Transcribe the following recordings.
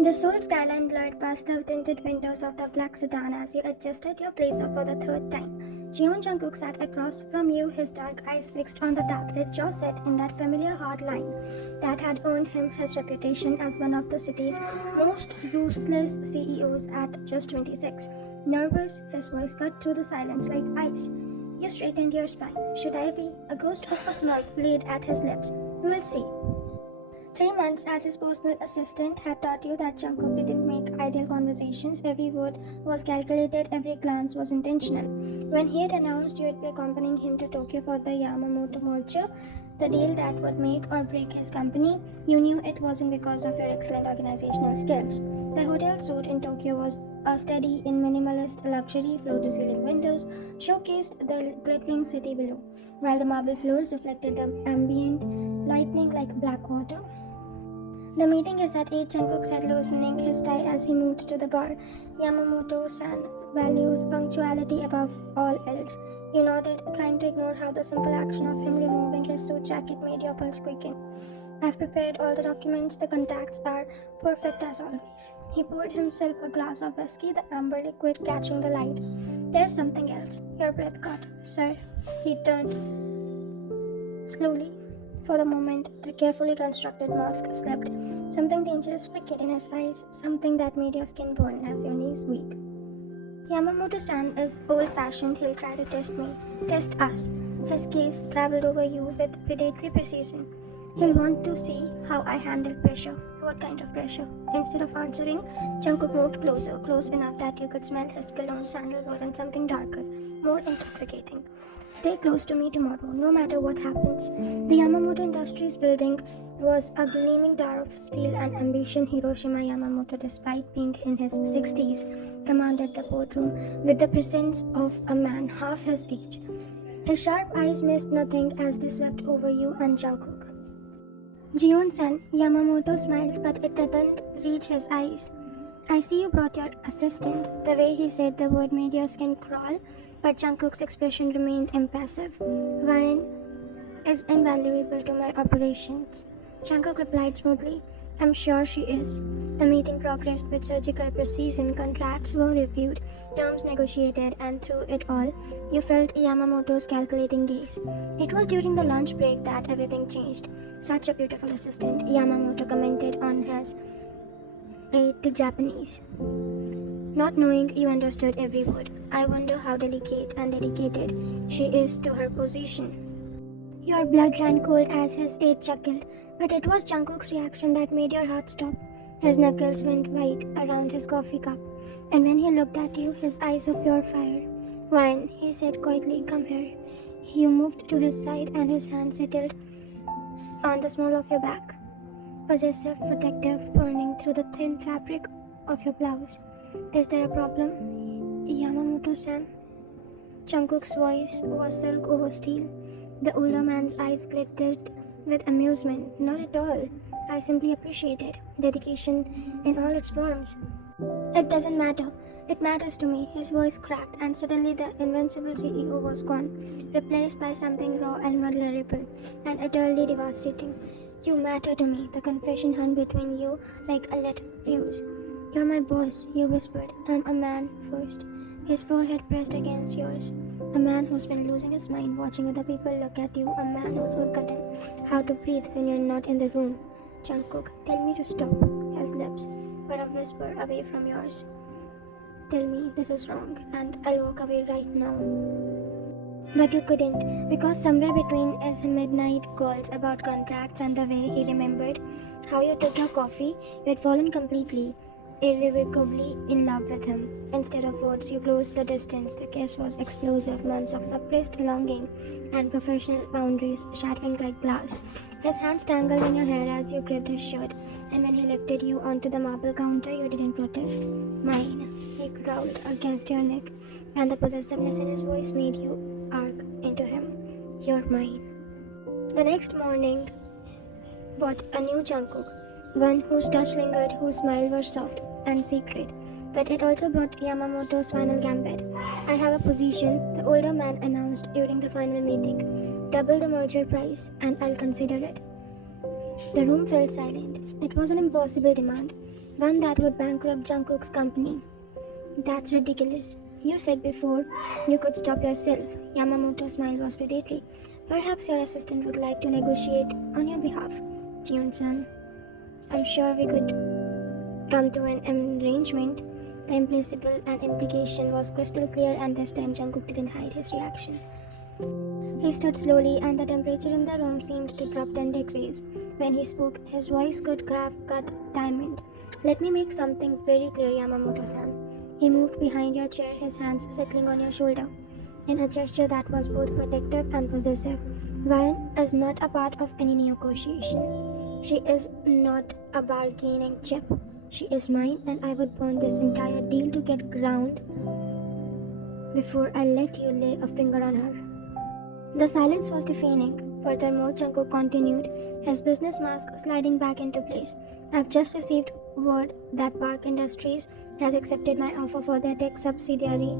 The Seoul skyline blurred past the tinted windows of the black sedan as you adjusted your blazer for the third time. Jeon Jungkook sat across from you, his dark eyes fixed on the tablet, jaw set in that familiar hard line that had earned him his reputation as one of the city's most ruthless CEOs at just 26. Nervous, his voice cut through the silence like ice. You straightened your spine. Should I be? A ghost of a smirk played at his lips. We'll see. 3 months as his personal assistant had taught you that Jungkook didn't make ideal conversations. Every word was calculated, every glance was intentional. When he had announced you would be accompanying him to Tokyo for the Yamamoto merger, the deal that would make or break his company, you knew it wasn't because of your excellent organizational skills. The hotel suite in Tokyo was a study in minimalist luxury. Floor-to-ceiling windows showcased the glittering city below, while the marble floors reflected the ambient lightning like black water. The meeting is at 8, Jungkook said, loosening his tie as he moved to the bar. Yamamoto-san values punctuality above all else. You nodded, trying to ignore how the simple action of him removing his suit jacket made your pulse quicken. I've prepared all the documents. The contacts are perfect as always. He poured himself a glass of whiskey, the amber liquid catching the light. There's something else. Your breath caught. Sir. He turned slowly. For the moment, the carefully constructed mask slipped. Something dangerous flickered in his eyes, something that made your skin burn as your knees weak. Yamamoto-san is old-fashioned. He'll try to test me, test us. His gaze traveled over you with predatory precision. He'll want to see how I handle pressure. What kind of pressure? Instead of answering, Jungkook moved closer, close enough that you could smell his cologne, sandalwood, and something darker, more intoxicating. Stay close to me tomorrow, no matter what happens. The Yamamoto Industries building was a gleaming tower of steel and ambition. Hiroshima Yamamoto, despite being in his 60s, commanded the boardroom with the presence of a man half his age. His sharp eyes missed nothing as they swept over you and Jungkook. Jeon-san, Yamamoto smiled, but it didn't reach his eyes. I see you brought your assistant. The way he said the word made your skin crawl, but Jungkook's expression remained impassive. Wine is invaluable to my operations. Jungkook replied smoothly, I'm sure she is. The meeting progressed with surgical precision. Contracts were reviewed, terms negotiated, and through it all, you felt Yamamoto's calculating gaze. It was during the lunch break that everything changed. Such a beautiful assistant, Yamamoto commented on his aide to Japanese. Not knowing you understood every word. I wonder how delicate and dedicated she is to her position. Your blood ran cold as his aide chuckled, but it was Jungkook's reaction that made your heart stop. His knuckles went white around his coffee cup, and when he looked at you, his eyes were pure fire. Wine, he said quietly, come here. You moved to his side and his hand settled on the small of your back, possessive, protective, burning through the thin fabric of your blouse. Is there a problem, Yamamoto-san? Jungkook's voice was silk over steel. The older man's eyes glittered with amusement. Not at all. I simply appreciate it. Dedication in all its forms. It doesn't matter. It matters to me. His voice cracked, and suddenly the invincible CEO was gone, replaced by something raw and vulnerable, and utterly devastating. You matter to me. The confession hung between you like a lit fuse. You're my boss, you whispered. I'm a man first. His forehead pressed against yours. A man who's been losing his mind watching other people look at you. A man who's forgotten how to breathe when you're not in the room. Jungkook, tell me to stop. His lips were a whisper away from yours. Tell me this is wrong, and I'll walk away right now. But you couldn't, because somewhere between his midnight calls about contracts and the way he remembered how you took your coffee, you had fallen completely, irrevocably in love with him. Instead of words, you closed the distance. The kiss was explosive, months of suppressed longing and professional boundaries shattering like glass. His hands tangled in your hair as you gripped his shirt, and when he lifted you onto the marble counter, you didn't protest. Mine, he growled against your neck, and the possessiveness in his voice made you arc into him. You're mine. The next morning brought a new Jungkook, one whose touch lingered, whose smile was soft and secret. But it also brought Yamamoto's Final Gambit. I have a position, the older man announced during the final meeting. Double the merger price, and I'll consider it. The room fell silent. It was an impossible demand. One that would bankrupt Jungkook's company. That's ridiculous. You said before you could stop yourself. Yamamoto's smile was predatory. Perhaps your assistant would like to negotiate on your behalf. Jion-san, I'm sure we could come to an arrangement. The implacable and implication was crystal clear, and this time Jungkook didn't hide his reaction. He stood slowly, and the temperature in the room seemed to drop 10 degrees. When he spoke, his voice could have cut diamond. Let me make something very clear, Yamamoto-san. He moved behind your chair, his hands settling on your shoulder, in a gesture that was both protective and possessive. Vine is not a part of any negotiation. She is not a bargaining chip. She is mine, and I would burn this entire deal to get ground before I let you lay a finger on her. The silence was deafening. Furthermore, Jungkook continued, his business mask sliding back into place. I've just received word that Park Industries has accepted my offer for their tech subsidiary,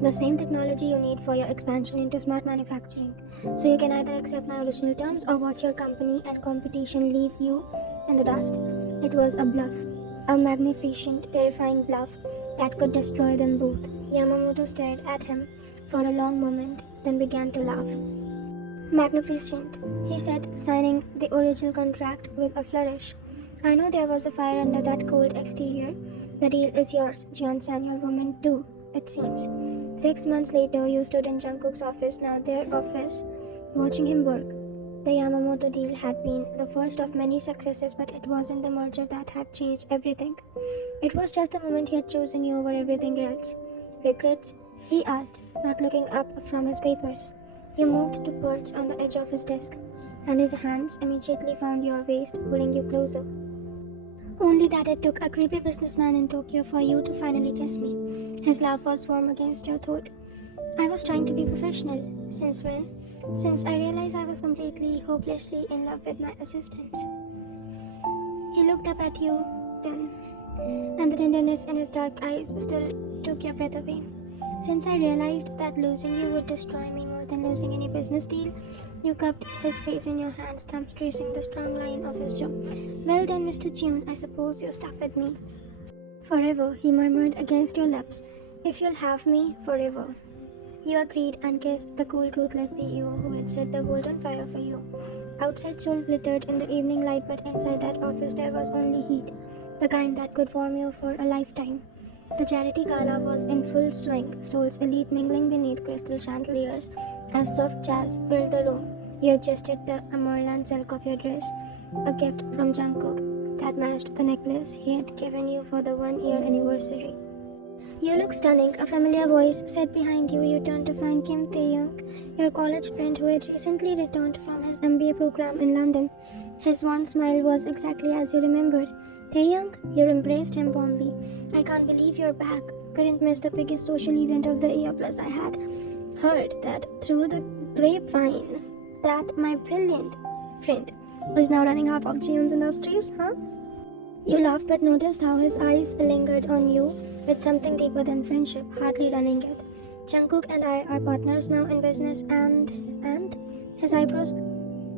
the same technology you need for your expansion into smart manufacturing. So you can either accept my original terms or watch your company and competition leave you in the dust. It was a bluff, a magnificent, terrifying bluff that could destroy them both. Yamamoto stared at him for a long moment, then began to laugh. Magnificent, he said, signing the original contract with a flourish. I know there was a fire under that cold exterior. The deal is yours, Jion-san, your woman too, it seems. 6 months later, you stood in Jungkook's office, now their office, watching him work. The Yamamoto deal had been the first of many successes, but it wasn't the merger that had changed everything. It was just the moment he had chosen you over everything else. Regrets? He asked, not looking up from his papers. You moved to perch on the edge of his desk, and his hands immediately found your waist, pulling you closer. Only that it took a creepy businessman in Tokyo for you to finally kiss me. His laugh was warm against your throat. I was trying to be professional. Since when? Since I realized I was completely, hopelessly in love with my assistants. He looked up at you then, and the tenderness in his dark eyes still took your breath away. Since I realized that losing you would destroy me more than losing any business deal, you cupped his face in your hands, thumbs tracing the strong line of his jaw. Well then, Mr. June, I suppose you're stuck with me. Forever, he murmured against your lips. If you'll have me, forever. You agreed and kissed the cool, ruthless CEO who had set the world on fire for you. Outside Seoul glittered in the evening light, but inside that office there was only heat, the kind that could warm you for a lifetime. The Charity Gala was in full swing, Seoul's elite mingling beneath crystal chandeliers as soft jazz filled the room. You adjusted the Amerlan silk of your dress, a gift from Jungkook that matched the necklace he had given you for the 1-year anniversary. You look stunning, a familiar voice said behind you. You turned to find Kim Tae-young, your college friend who had recently returned from his MBA program in London. His warm smile was exactly as you remembered. Tae-young, you embraced him warmly. I can't believe you're back. Couldn't miss the biggest social event of the year. Plus, I had heard that through the grapevine that my brilliant friend is now running half of Jiun's Industries, huh? You laughed but noticed how his eyes lingered on you with something deeper than friendship, hardly running it. Jungkook and I are partners now in business and his eyebrows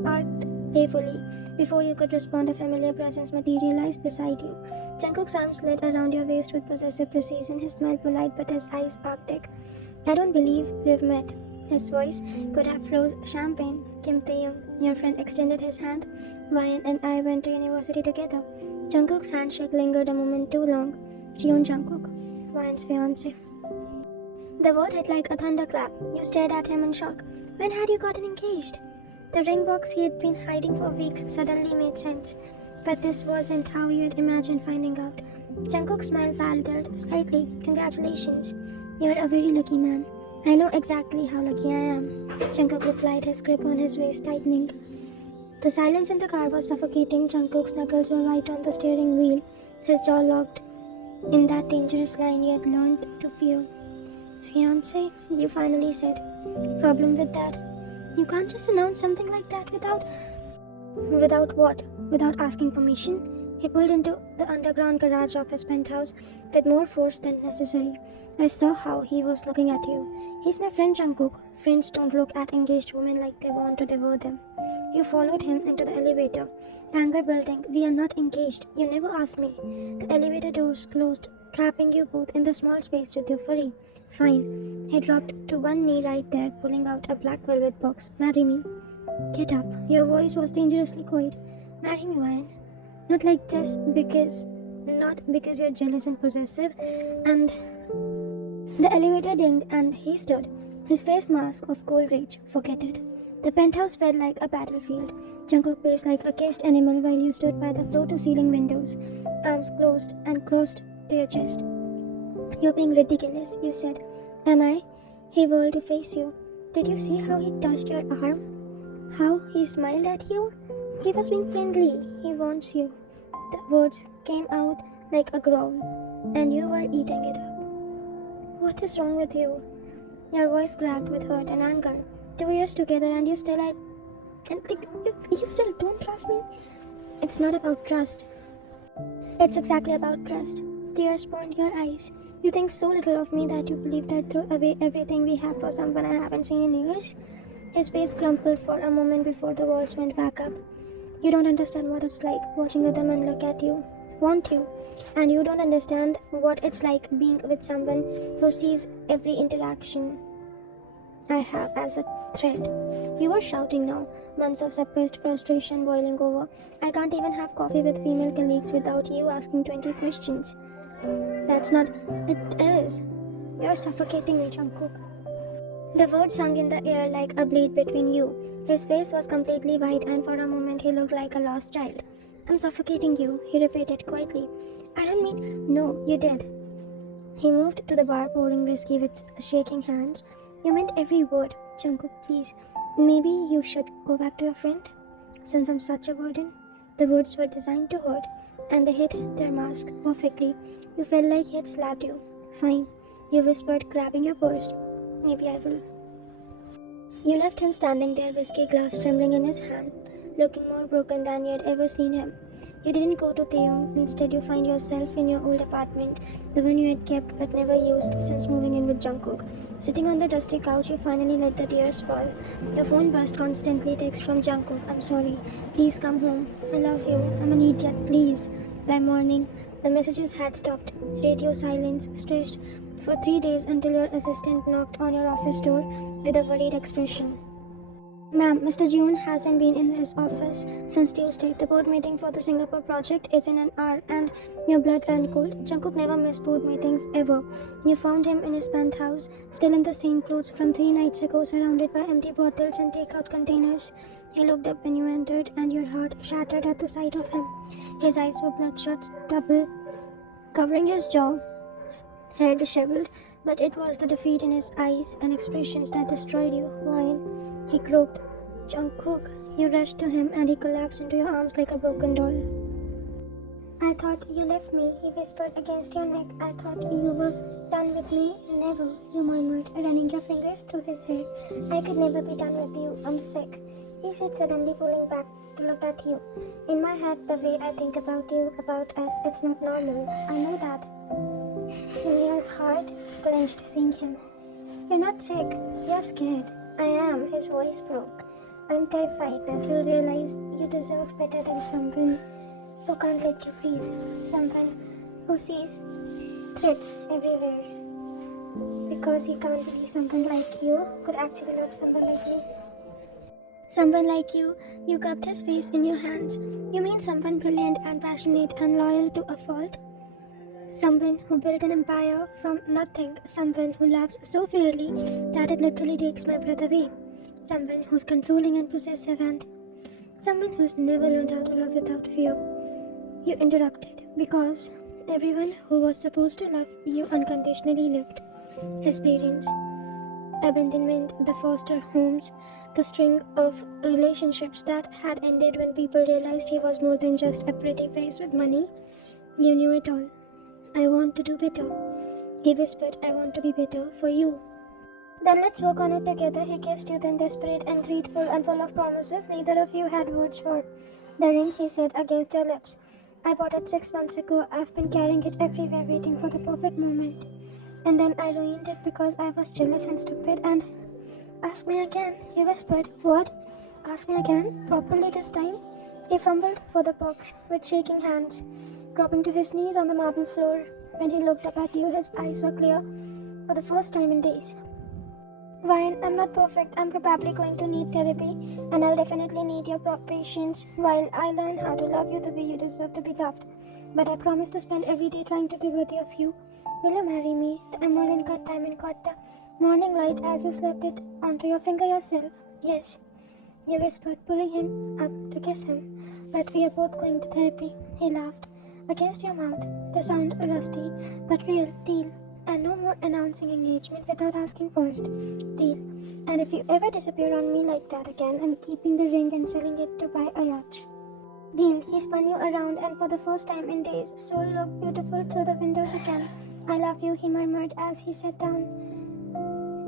arched playfully. Before you could respond, a familiar presence materialized beside you. Jungkook's arm slid around your waist with possessive precision, his smile polite but his eyes arctic. I don't believe we've met. His voice could have froze champagne. Kim Tae-young, your friend, extended his hand. Ryan and I went to university together. Jungkook's handshake lingered a moment too long. Jion Jungkook, Ryan's fiancé. The word hit like a thunderclap. You stared at him in shock. When had you gotten engaged? The ring box he had been hiding for weeks suddenly made sense. But this wasn't how you had imagined finding out. Jungkook's smile faltered slightly. Congratulations. You're a very lucky man. I know exactly how lucky I am. Jungkook replied, his grip on his waist tightening. The silence in the car was suffocating. Jungkook's knuckles were right on the steering wheel, his jaw locked in that dangerous line he had learned to fear. Fiancé, you finally said. Problem with that? You can't just announce something like that without what? Without asking permission? He pulled into the underground garage of his penthouse with more force than necessary. I saw how he was looking at you. He's my friend Jungkook. Friends don't look at engaged women like they want to devour them. You followed him into the elevator. Anger building. We are not engaged. You never asked me. The elevator doors closed, trapping you both in the small space with your furry. Fine. He dropped to one knee right there, pulling out a black velvet box. Marry me. Get up. Your voice was dangerously quiet. Marry me, Ryan. Not like this, not because you're jealous and possessive. And the elevator dinged and he stood, his face mask of cold rage. Forget it. The penthouse felt like a battlefield. Jungkook paced like a caged animal while you stood by the floor-to-ceiling windows, arms closed and crossed to your chest. You're being ridiculous, you said. Am I? He whirled to face you. Did you see how he touched your arm? How he smiled at you? He was being friendly. He wants you. The words came out like a growl, and you were eating it up. What is wrong with you? Your voice cracked with hurt and anger. 2 years together and you still you still don't trust me? It's not about trust. It's exactly about trust. Tears burned your eyes. You think so little of me that you believed I'd throw away everything we have for someone I haven't seen in years? His face crumpled for a moment before the walls went back up. You don't understand what it's like watching other men look at you, want you, and you don't understand what it's like being with someone who sees every interaction I have as a threat. You are shouting now, months of suppressed frustration boiling over. I can't even have coffee with female colleagues without you asking 20 questions. That's not. It is. You're suffocating me, Jungkook. The words hung in the air like a blade between you. His face was completely white, and for a moment he looked like a lost child. I'm suffocating you, he repeated quietly. I don't mean. No, you did. He moved to the bar, pouring whiskey with shaking hands. You meant every word. Jungkook, please. Maybe you should go back to your friend? Since I'm such a burden. The words were designed to hurt, and they hit their mask perfectly. You felt like he had slapped you. Fine, you whispered, grabbing your purse. Maybe I will. You left him standing there, whiskey glass trembling in his hand, looking more broken than you had ever seen him. You didn't go to Theum. Instead, you find yourself in your old apartment, the one you had kept but never used since moving in with Jungkook. Sitting on the dusty couch, you finally let the tears fall. Your phone buzzed constantly, text from Jungkook. I'm sorry. Please come home. I love you. I'm an idiot. Please. By morning, the messages had stopped. Radio silence stretched for 3 days until your assistant knocked on your office door with a worried expression. Ma'am, Mr. June hasn't been in his office since Tuesday. The board meeting for the Singapore project is in an hour and your blood ran cold. Jungkook never missed board meetings, ever. You found him in his penthouse, still in the same clothes from 3 nights ago, surrounded by empty bottles and takeout containers. He looked up when you entered and your heart shattered at the sight of him. His eyes were bloodshot, double, covering his jaw, hair disheveled, but it was the defeat in his eyes and expressions that destroyed you. Ryan, he croaked. Jungkook, you rushed to him and he collapsed into your arms like a broken doll. I thought you left me, he whispered against your neck. I thought you were done with me. Never, you murmured, running your fingers through his hair. I could never be done with you. I'm sick, he said, suddenly pulling back to look at you. In my head, the way I think about you, about us, it's not normal. I know that. And your heart clenched seeing him. You're not sick, you're scared. I am, his voice broke. I'm terrified that you'll realize you deserve better than someone who can't let you breathe. Someone who sees threats everywhere. Because he can't believe someone like you could actually love someone like me. Someone like you cupped his face in your hands. You mean someone brilliant and passionate and loyal to a fault? Someone who built an empire from nothing. Someone who loves so fiercely that it literally takes my breath away. Someone who's controlling and possessive and someone who's never learned how to love without fear. You interrupted because everyone who was supposed to love you unconditionally left. His parents, abandonment, the foster homes, the string of relationships that had ended when people realized he was more than just a pretty face with money. You knew it all. I want to do better. He whispered, I want to be better for you. Then let's work on it together. He kissed you, then desperate and grateful and full of promises neither of you had words for. The ring, he said, against your lips. I bought it 6 months ago. I've been carrying it everywhere, waiting for the perfect moment. And then I ruined it because I was jealous and stupid and... Ask me again, he whispered. What? Ask me again? Properly this time? He fumbled for the box with shaking hands, dropping to his knees on the marble floor. When he looked up at you, his eyes were clear for the first time in days. Vine, I'm not perfect. I'm probably going to need therapy, and I'll definitely need your patience while I learn how to love you the way you deserve to be loved. But I promise to spend every day trying to be worthy of you. Will you marry me? The emerald cut diamond caught the morning light as you slipped it onto your finger yourself. Yes, you whispered, pulling him up to kiss him. But we are both going to therapy. He laughed. Against your mouth, the sound rusty, but real, deal. And no more announcing engagement without asking first. Deal. And if you ever disappear on me like that again, I'm keeping the ring and selling it to buy a yacht. Deal. He spun you around, and for the first time in days, Soul looked beautiful through the windows again. I love you, he murmured as he sat down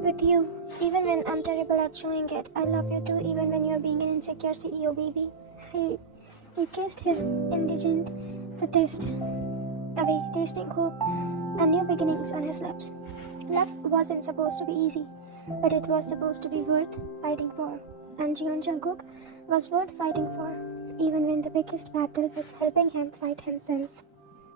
with you. Even when I'm terrible at showing it, I love you too, even when you're being an insecure CEO baby. He kissed his indigent protest away, tasting hope and new beginnings on his lips. Love wasn't supposed to be easy, but it was supposed to be worth fighting for. And Jeon Jungkook was worth fighting for, even when the biggest battle was helping him fight himself.